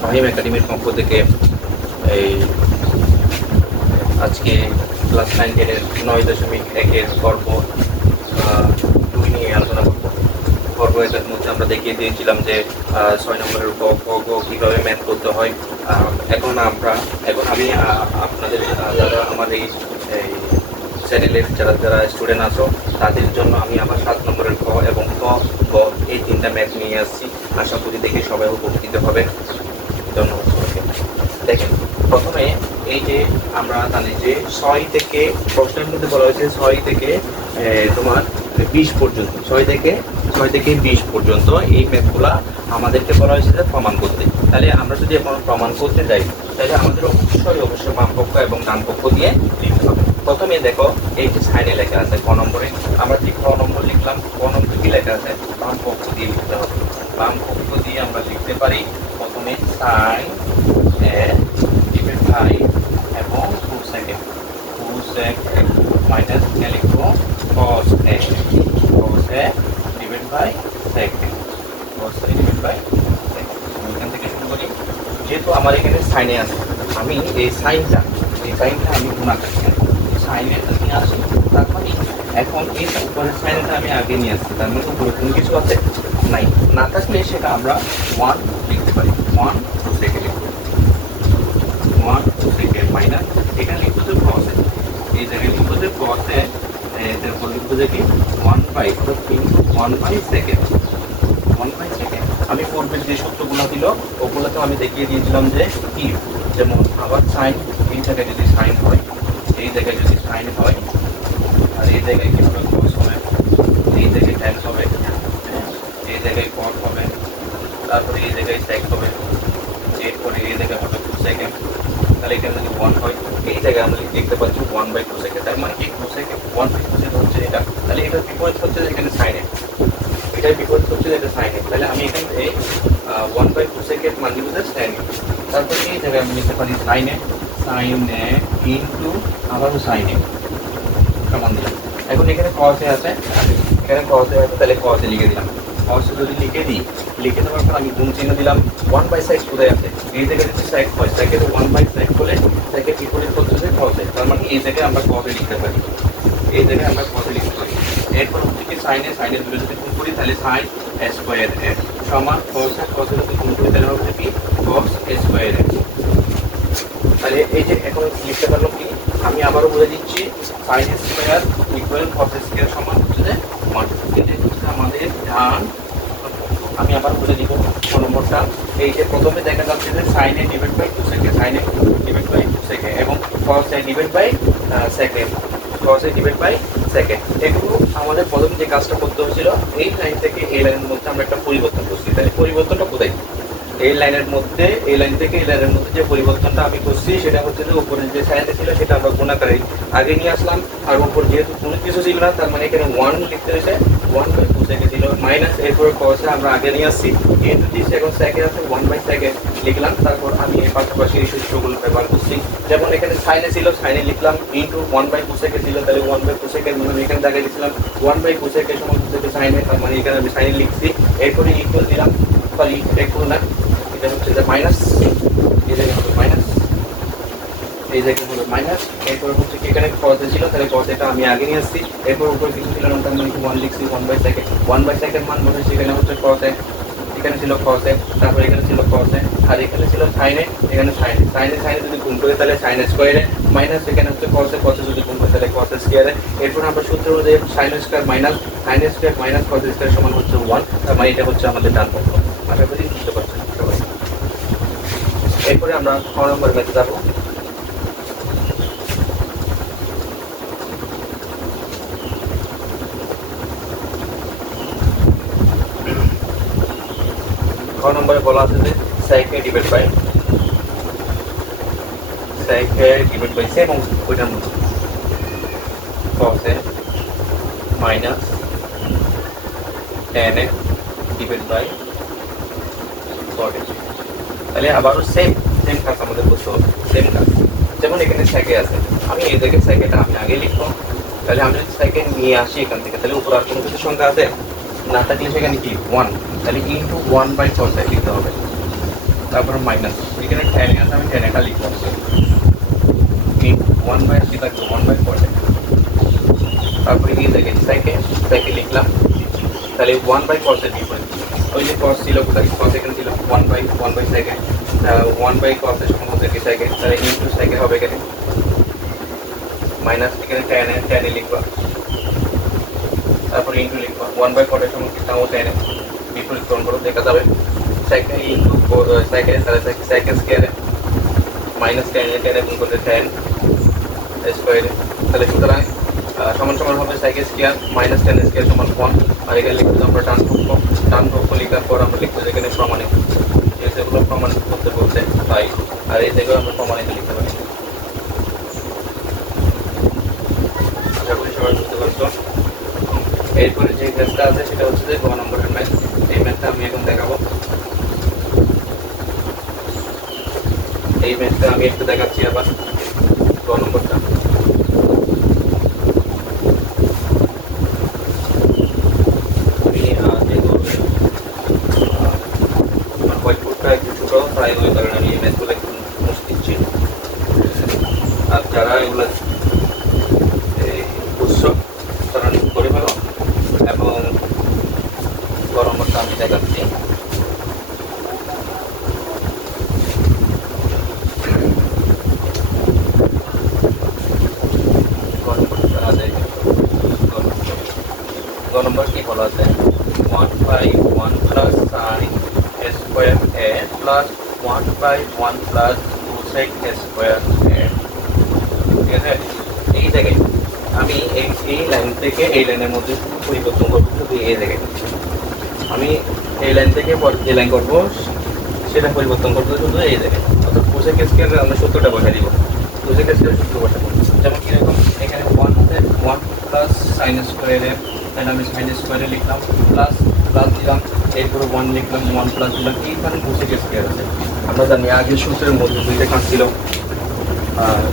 ফাহিম একাডেমির পক্ষ থেকে এই আজকে ক্লাস 9-এর 9.1-এর পর্ব 2 নিয়ে আলোচনা করব। পর্ব এটার মধ্যে আমরা দেখিয়ে দিয়েছিলাম যে 6 নম্বরের পর্ব কীভাবে ম্যাথ করতে হয়। এখন আমি আপনাদের যারা আমার এই চ্যানেলের যারা স্টুডেন্ট আছো তাদের জন্য আমি আবার 7 নম্বরের ক এবং ক গ এই 3টা ম্যাথ নিয়ে আসছি। আশা করি দেখে সবাই উপকৃত হবে। ধন্যবাদ সবাইকে। দেখেন, প্রথমে এই যে আমরা জানি যে 6 থেকে প্রশ্নের মধ্যে বলা হয়েছে 6 থেকে তোমার 20 পর্যন্ত, 6 থেকে 20 পর্যন্ত এই ম্যাথগুলা আমাদেরকে বলা হয়েছে যে প্রমাণ করতে। তাহলে আমরা যদি এখন প্রমাণ করতে যাই তাহলে আমাদের অবশ্যই বাম পক্ষ এবং ডান পক্ষ দিয়ে লিখতে হবে। প্রথমে দেখো এই যে সাইনে লেখা আছে ক নম্বরে, আমরা যে ক নম্বর লিখলাম, ক নম্বর কি লেখা আছে বাম পক্ষ দিয়ে লিখতে হবে। বাম পক্ষ দিয়ে আমরা লিখতে পারি প্রথমে সাইন এ ডিভাইড বাই এবং কোসেক মাইনাস লিখবো cos a divide by sec divide by এখান থেকে শুরু করি। যেহেতু আমার এখানে সাইনে আছে, আমি এই সাইনটা আমি গুণাকার সাইনে নিয়ে আসি। তার মানে এখন এই উপরের সাইনটা আমি আগে নিয়ে আসছি, তার মানে উপরে কোনো কিছু আছে নাই, না থাকলে সেটা আমরা 1 লিখতে পারি। 1 cosec লিখবো, 1 cosec মাইনাস এখানে লিখবো যে cos a, এই জায়গায় লিখবো যে cos a, এরপর লিখবো যে কি 1/2 আমি পূর্বের যে সূত্রগুলো ছিল ওগুলোতে আমি দেখিয়ে দিয়েছিলাম যে কি, যেমন আবার সাইন এই জায়গায় যদি সাইন হয়, এই জায়গায় যদি সাইন হয়, আর এই জায়গায় কি হবে cos হবে, এই জায়গায় tan হবে, এই জায়গায় cot হবে, তারপরে এই জায়গায় sec হবে, এরপরে এই জায়গায় হবে cosec। তাহলে এখানে যদি 1 হয় এই জায়গায় আমরা লিখতে পাচ্ছি 1/cosec। তার মানে কি cosec 1/cosec হচ্ছে এটা, তাহলে এটার বিপরীত হচ্ছে যে এখানে sin এর, এটার বিপরীত হচ্ছে যে এটা sin এর। তাহলে আমি এখানে 1/cosec এর মান দিব যে sin এর। তারপর এই জায়গায় আমি লিখতে পারি sin এ ইনটু আবারও sin এ সমান দিলাম। এখন এখানে cos এ আছে, তাহলে cos এ লিখে দিলাম। cos যদি লিখে দেওয়ার পর আমি গুণ চিহ্ন দিলাম। 1/sec কোথায় আছে, এই জায়গায় যদি sec হয় sec এর 1/sec হলে sec এর বিপরীত হচ্ছে যে cos এ, তার মানে এই জায়গায় আমরা cos এ লিখতে পারি, এরপর হচ্ছে কি sin এর দুটো যদি গুণ করি তাহলে sin a স্কয়ার এর সমান cos এর যদি গুণ করি তাহলে হবে কি cos a স্কয়ার এর। তাহলে এই যে এখন লিখতে পারলাম কি, আমি আবারও বলে দিচ্ছি sin a square equal cos a square সমান হচ্ছে যে 1। এটা হচ্ছে আমাদের ডান। আমি আবার বলে দিব কোন নম্বরটা, এই যে প্রথমে দেখা যাচ্ছে যে sin a divide by cosec, sin a divide by cosec এবং cos a divide by sec, cos a divide by sec। এগুলো আমাদের প্রথমে যে কাজটা করতে হয়েছিল এই লাইন থেকে এই লাইনের মধ্যে আমরা একটা পরিবর্তন করছি। তাহলে পরিবর্তনটা কোথায়, এই লাইনের মধ্যে, এই লাইন থেকে এই লাইনের মধ্যে যে পরিবর্তনটা আমি করছি সেটা হচ্ছে যে উপরে যে সাইনটা ছিল সেটা আমরা গুণাকারে আগে নিয়ে আসলাম, আর উপর যেহেতু কোনো কিছু ছিল না তার মানে এখানে 1 লিখতে হয়েছে, 1/cosec ছিল মাইনাস এরপরে cos আমরা আগে নিয়ে আসছি কিন্তু দিস এখন sec আছে 1/sec লিখলাম। তারপর আমি এই পাশাপাশি এই সূত্রগুলো ব্যবহার করছি, যেমন এখানে সাইনে ছিল সাইনে লিখলাম ইনটু 1/cosec ছিল, তাহলে 1/cosec এর মানে এখানে জায়গায় দিয়েছিলাম 1/cosec এর সমান হচ্ছে সাইনে, তার মানে এখানে আমি সাইনে লিখছি, এরপরে ইকুয়াল দিলাম, সরি ইকুয়াল না, এটা হচ্ছে যে মাইনাস, এই জায়গায় হবে মাইনাস, এই জায়গায় হলো মাইনাস, এরপর হচ্ছে কি এখানে cos ছিল তাহলে cos এটা আমি আগে নিয়ে আসছি, এরপর উপরে কিছু ছিল না তার মানে 1 লিখছি 1/sec এর মান বসে সেখানে হচ্ছে cos এ, এখানে ছিল cos এ, তারপর এখানে ছিল cos এ, আর এখানে ছিল sin এ, এখানে sin এ যদি গুণ করি তাহলে sin স্কয়ার এ মাইনাস এখানে হচ্ছে cos এ যদি গুণ করি তাহলে cos স্কয়ার এ। এরপর আমরা সূত্র অনুযায়ী sin square minus cos square সমান হচ্ছে 1, তার মানে এটা হচ্ছে আমাদের ডান পক্ষ। আশা করি বুঝতে পারছেন সবাই। এরপরে আমরা 6 নম্বর ম্যাথে যাব। নম্বরে বলা আছে যে sec a ডিভাইড বাই এবং ওইটার মধ্যে cos a minus tan a divide by cot a। তাহলে আবারও সেম কাজ আমাদের করতে হবে, সেম কাজ। যেমন এখানে sec a আছে, আমি এই জায়গায় sec a টা আমি আগে লিখবো, তাহলে আমি যদি sec a নিয়ে আসি এখান থেকে তাহলে উপর আর কোনো কিছু সংখ্যা আছে না থাকলে সেখানে কি 1, তাহলে ইন্টু 1/cos লিখতে হবে, তারপর মাইনাস এখানে tan আছে, আমি tan এটা লিখতে হবে, 1/, কি থাকবে 1/cos, তারপরে এই জায়গায় সেকে লিখলাম, তাহলে 1/cos এর বিপরীত ওই যে cos ছিল, কোথায় cos এখানে ছিল 1/sec, 1/cos এর সমান হচ্ছে কি sec, তাহলে ইনটু sec হবে এখানে, মাইনাস এখানে tan এ লিখবা, তারপরে ইনটু লিখবা 1/cos এর সমান কি তাও tan, বিপরীত করণ করো দেখা যাবে sec ইনটু sec, তাহলে sec স্কয়ার মাইনাস tan গুণ করলে tan স্কয়ার, তাহলে সুতরাং সমান সমান হবে sec square minus tan square সমান 1, আর এখানে লিখতে আমরা ডান পক্ষ লেখার পর আমরা লিখতে এখানে প্রমাণিত, যেগুলো প্রমাণিত করতে বলতে তাই, আর এই যেগুলো আমরা প্রমাণিত লিখতে পারি। আশা করি সবাই বুঝতে পারছো। এরপরে যে ম্যাথটা আছে সেটা হচ্ছে যে 9 নম্বরের ম্যাথ, এই ম্যাথটা আমি এখন দেখাবো, এই ম্যাথটা আমি একটু দেখাচ্ছি আবার 9 নম্বরটা। একটু ছোট, তাই ওই কারণে আমি এই ম্যাথগুলো একটু মুছে দিচ্ছি, আর যারা এগুলো বুঝছো তারা করে ফেলো, এবং 9 নম্বরটা আমি দেখাচ্ছি। নম্বর কি বলা আছে 1/1 plus sin square a plus 1/1 plus cosec square a, ঠিক আছে। এই জায়গায় আমি এই লাইন থেকে এই লাইনের মধ্যে পরিবর্তন করবো, শুধু এই জায়গায় আমি এই লাইন থেকে যে লাইন করবো সেটা পরিবর্তন করবো শুধু এই জায়গায়, অর্থাৎ cosec স্কয়ারের আমরা সূত্রটা বসাই দিব, cosec স্কয়ারের সূত্র বসাবো, যেমন কিরকম এখানে 1 আছে 1 প্লাস sin স্কয়ার a, তাহলে আমি sin স্কয়ারে লিখলাম প্লাস দিলাম, এরপরে 1 লিখলাম 1 প্লাস দিলাম, এইখানে cosec স্কয়ার আছে। আমরা জানি আগের সূত্রের মধ্যে দুইটা কাজ ছিল,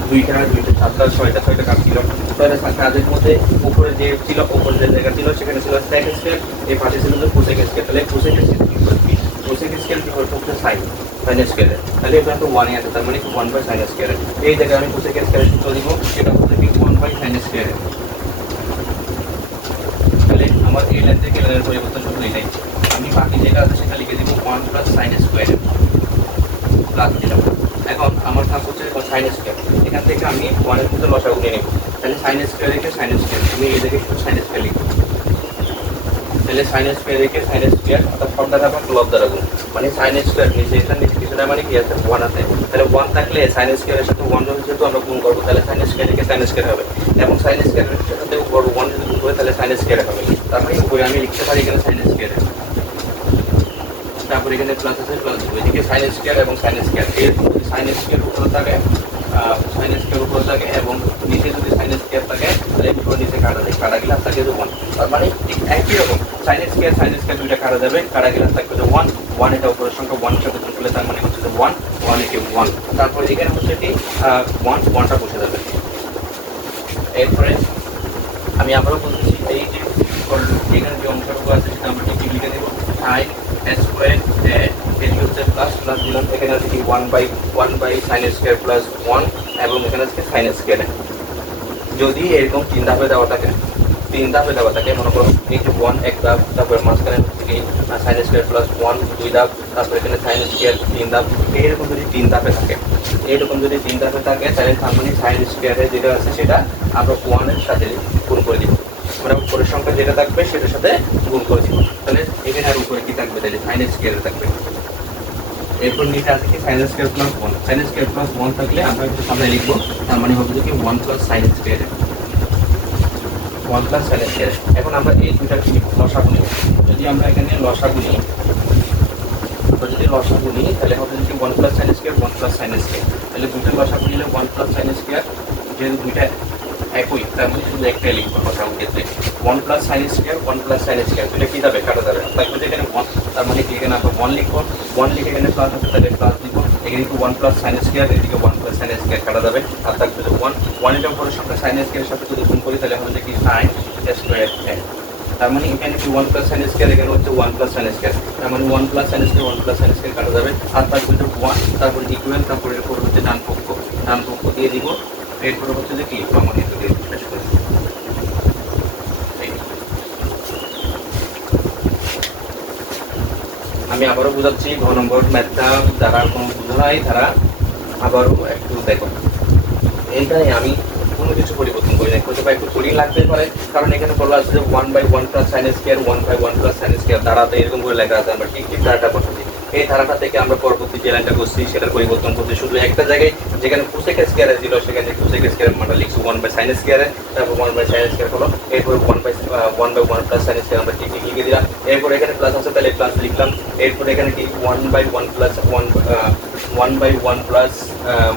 দুইটা 7টা 6টা কাজ ছিল, তাহলে কাজের মধ্যে উপরে যে ছিল, উপরে যে জায়গা ছিল সেখানে ছিল sec স্কয়ার, এই পাশে ছিল cosec স্কয়ার, তাহলে cosec স্কয়ার কি করবে, cosec স্কয়ার কি করতে sin স্কয়ার, তাহলে এটা তো 1 এ আছে, তার মানে কি 1/sin স্কয়ার, এই জায়গায় আমি cosec স্কয়ারের সূত্র দিব, সেটা হচ্ছে কি 1/sin স্কয়ার। তাহলে আমার এই লাইন থেকে লাইনের পরিবর্তন শুধু এটাই, আমি বাকি যেটা আছে সেটা লিখে দিব 1 প্লাস sin স্কয়ার প্লাস দিলাম। এখন আমার কাজ হচ্ছে sin স্কয়ার, এখান থেকে আমি 1 এর মধ্যে লসাগু নিয়ে নেব, তাহলে sin স্কয়ার রেখে sin স্কয়ার, আমি এই জায়গায় শুধু sin স্কয়ার লিখব, তাহলে sin স্কয়ার রেখে sin স্কয়ার, অর্থাৎ সব দ্বারা বা লব দ্বারা গুণ, মানে sin স্কয়ার নিচে এটা নিচে কিছুটা মানে কি আছে 1 আছে, তাহলে 1 থাকলে sin স্কয়ারের সাথে 1 যেহেতু আমরা গুণ করব, তাহলে sin স্কয়ার রেখে sin স্কয়ার হবে, এবং sin স্কয়ারের সাথে উপর 1 যদি গুণ করে তাহলে sin স্কয়ার হবে, তার মানে উপরে আমি লিখতে পারি এখানে sin স্কয়ার, তারপর এখানে প্লাস আছে প্লাস দিব, এদিকে sin স্কয়ার এবং sin স্কয়ার, এর sin স্কয়ার উপরে থাকে sin স্কয়ার উপরে থাকে, এবং নিচে যদি sin স্কয়ার থাকে তাহলে উপরে নিচে কাটা গেলে থাকে 1, তার মানে ঠিক একই রকম sin স্কয়ার দুইটা কাটা যাবে, কাটা গেলে থাকবে 1 এটা উপরের সংখ্যা 1 এর সাথে গুণ করলে তার মানে হচ্ছে 1 একে 1, তারপর এখানে হচ্ছে কি 1টা বসে যাবে। এরপরে আমি আবারও বলতেছি, এই যে এখানে যে অংশটুকু আছে সেটা আমরা কি লিখে দেব sin স্কয়ার a, এটি হচ্ছে প্লাস দিলাম, এখানে আছে কি 1/sin স্কয়ার প্লাস 1, এবং এখানে আছে sin স্কয়ার। যদি এরকম 3 ধাপে দেওয়া থাকে মনে করো এই যে 1 এক ধাপ, তারপর মাঝখানে থেকে sin স্কয়ার প্লাস 1 2 ধাপ, তারপর এখানে sin স্কয়ার 3 ধাপ, এইরকম যদি 3 ধাপে থাকে, তাহলে তার মানে sin স্কয়ারে যেটা আছে সেটা আমরা 1 এর সাথে গুণ করে দিব, আমরা উপরের সংখ্যা যেটা থাকবে সেটার সাথে গুণ করে দিব, তাহলে এখানে আর উপরে কি থাকবে, তাহলে sin স্কয়ার থাকবে। এরপর নিচে আছে কি sin স্কয়ার প্লাস 1 থাকলে আমরা একটু সামনে লিখবো, তার মানে হবে যে কি 1 plus sin square, 1 plus sin square. এখন আমরা এই দুইটা কি লসাগু নিব, যদি আমরা এখানে লসাগু নিই তাহলে হবে যে 1 plus sin square 1 plus sin square, তাহলে দুইটা লসাগু নিলে 1 প্লাস sin স্কয়ার, যেহেতু দুইটা একই তার মধ্যে শুধু একটাই লিখবো লসাগু ক্ষেত্রে, 1 plus sin square 1 plus sin square, দুইটা কি যাবে কাটা যাবে, তারপর এখানে 1, তার মানে কি এখানে আমরা 1 লিখবো, 1 লিখে এখানে প্লাস আছে তাহলে প্লাস দিব, এখানে 1 প্লাস sin স্কয়ার, এদিকে 1 প্লাস sin স্কয়ার কাটা যাবে, আর থাকবে 1 এর উপরের সংখ্যা sin স্কয়ারের সাথে যদি গুণ করি তাহলে হবে যে কি sin স্কয়ার a, তার মানে এখানে কি 1 প্লাস সাইন স্কয়ার, এখানে হচ্ছে 1 প্লাস সাইন স্কয়ার, তার মানে 1 plus sine square 1 plus sine square কাটা যাবে, আর তারপরে 1 তারপরে ইকুয়াল, তারপরে এরপর হচ্ছে ডান পক্ষ দিয়ে দিব, এরপরে হচ্ছে যে কি কমন এটা দিয়ে শেষ করে দিব। আমি আবারও বোঝাচ্ছি, ঘ নম্বর ম্যাথটা যারা কোনো বুঝো নাই তারা আবারও একটু দেখো। এইটাই আমি কোনো কিছু পরিবর্তন করি নাই, হয়তো বা একটু কঠিন লাগতে পারে, কারণ এখানে বলা আছে যে 1/1 plus sine square 1/1 plus sine square ধারাতে এরকম করে লেখা আছে, আমরা ঠিক ধারাটা বসাচ্ছি। এই ধারাটা থেকে আমরা পরবর্তী যে লাইনটা করছি সেটার পরিবর্তন করতে শুধু একটা জায়গায় যেখানে কোসেক স্কয়ারে ছিল সেখানে কোসেক স্কয়ারের মানটা লিখছি 1/sin স্কয়ারে, তারপর 1/sin স্কয়ার হলো, এরপর 1/1 প্লাস সাইন স্কয়ার আমরা ঠিক লিখে দিলাম, এরপর এখানে প্লাস আছে তাহলে প্লাস লিখলাম, এরপর এখানে কি 1/1 প্লাস 1/1 প্লাস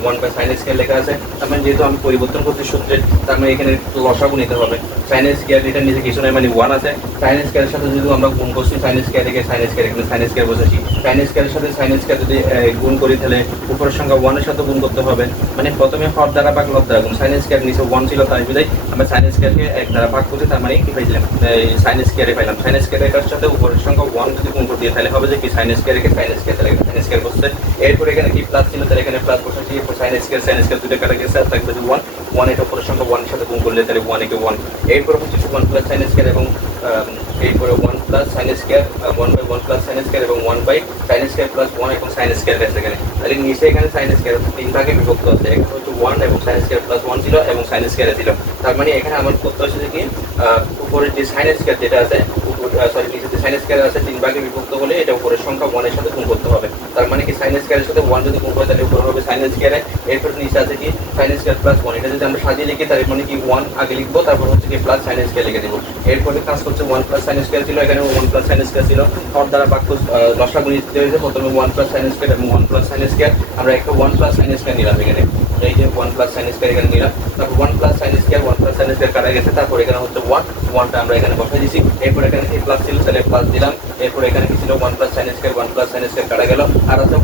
1/sin স্কয়ার লেখা আছে। তার মানে যেহেতু আমি পরিবর্তন করতে সূত্রে, তার মানে এখানে লসাগু নিতে হবে। সাইন স্কয়ার এটা নিচে কিছু নাই, মানে 1 আছে, সাইন স্কয়ারের সাথে যদি আমরা গুণ করছি সাইন স্কয়ার থেকে সাইন স্কয়ার, এখানে সাইন স্কয়ার বসেছি, সাইন স্কয়ারের সাথে সাইন স্কয়ার যদি গুণ করি তাহলে উপরের সংখ্যা 1 এর সাথে গুণ করতে হবে, মানে প্রথমে হর দ্বারা ভাগ লব দ্বারা গুণ, সাইন স্কয়ার নিচে 1 ছিল তাই বিধায় আমরা সাইন স্কয়ারকে 1 দ্বারা ভাগ করতে, তার মানে কি পাইলাম সাইন স্কয়ারে পাইলাম, সাইন স্কয়ারের সাথে উপরের সংখ্যা 1 যদি গুণ করে দিই তাহলে হবে যে কি সাইন স্কয়ারকে সাইন স্কয়ার, তাহলে সাইন স্কয়ার বসছে, এরপর এখানে কি প্লাস ছিল তাহলে এখানে প্লাস বসাচ্ছি, এরপর সাইন স্কয়ার দুটো কাটা গেছে, আর থাকবে যে 1 এটা উপরের সংখ্যা 1 এর সাথে গুণ করলে তাহলে 1 একে 1, এরপর হচ্ছে 1 প্লাস সাইন স্কয়ার এবং এরপরে 1 plus sine square 1/1 plus sine square এবং 1/sin স্কয়ার প্লাস 1 এবং সাইন স্কয়ার আছে এখানে, তাহলে নিচে এখানে সাইন স্কয়ার তিন ভাগে বিভক্ত আছে, এখানে হচ্ছে 1 এবং সাইন স্কয়ার প্লাস 1 ছিল এবং সাইন স্কয়ার ছিল, তার মানে এখানে আমার করতে হচ্ছে যে কি উপরের যে সাইন স্কয়ার যেটা আছে নিচে যে সাইন স্কয়ার আছে তিন ভাগে বিভক্ত হলে এটা উপরের সংখ্যা 1 এর সাথে গুণ করতে হবে, তার মানে কি সাইন স্কয়ারের সাথে 1 যদি গুণ হয় তাহলে উপরে হবে সাইন স্কয়ার, এরপর নিচে আছে কি সাইন স্কয়ার প্লাস 1, এটা যদি আমরা সাজিয়ে লিখি তাহলে মানে কি 1 আগে লিখবো, তারপর হচ্ছে কি প্লাস সাইন স্কয়ার লিখে দেব, এরপরে কাজ করছে 1 প্লাস সাইন স্কয়ার ছিল, এখানে 1 প্লাস সাইন স্কয়ার ছিল, হর দ্বারা ভাগ লসাগু নিতে হয়েছে, প্রথমে 1 প্লাস সাইন স্কয়ার এবং 1 প্লাস সাইন স্কয়ার, আমরা একটা 1 প্লাস সাইন স্কয়ার নিলাম এখানে, এই যে 1 প্লাস সাইন স্কয়ার এখানে নিলাম, তারপর 1 প্লাস সাইন স্কয়ার কাটা গেছে, তারপর এখানে হচ্ছে 1টা আমরা এখানে বসাই দিয়েছি, এরপর এখানে কি প্লাস ছিল তাহলে প্লাস দিলাম, এরপর এখানে কি ছিল 1 প্লাস সাইন স্কয়ার কাটা গেল, আর আছে